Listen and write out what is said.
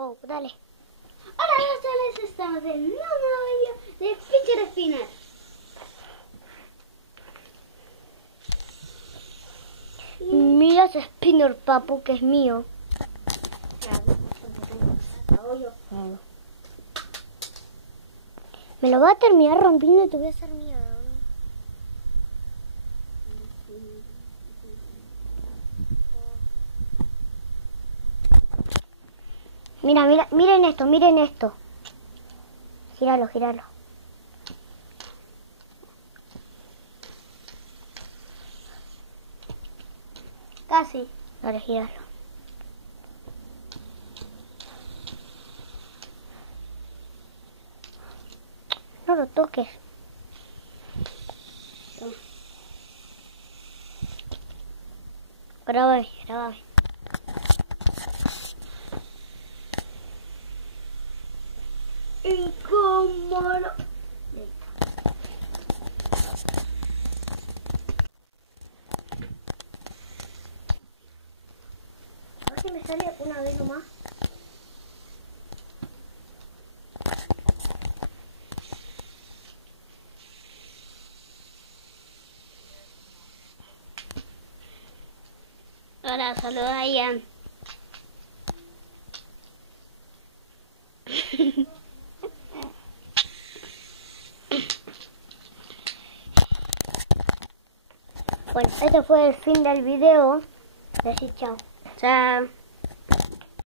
Go, dale. Hola, chavales, estamos en un nuevo vídeo de Pitcher Spinner. Mira ese spinner, papu, que es mío. Claro. Me lo voy a terminar rompiendo y te voy a hacer mierda. Mira, miren esto. Gíralo. Casi. Dale, gíralo. No lo toques. Grabame. Y como lo... A ver si me sale una vez nomás. Hola, saluda a Ian. Bueno, este fue el fin del video. Decí chao. Chao.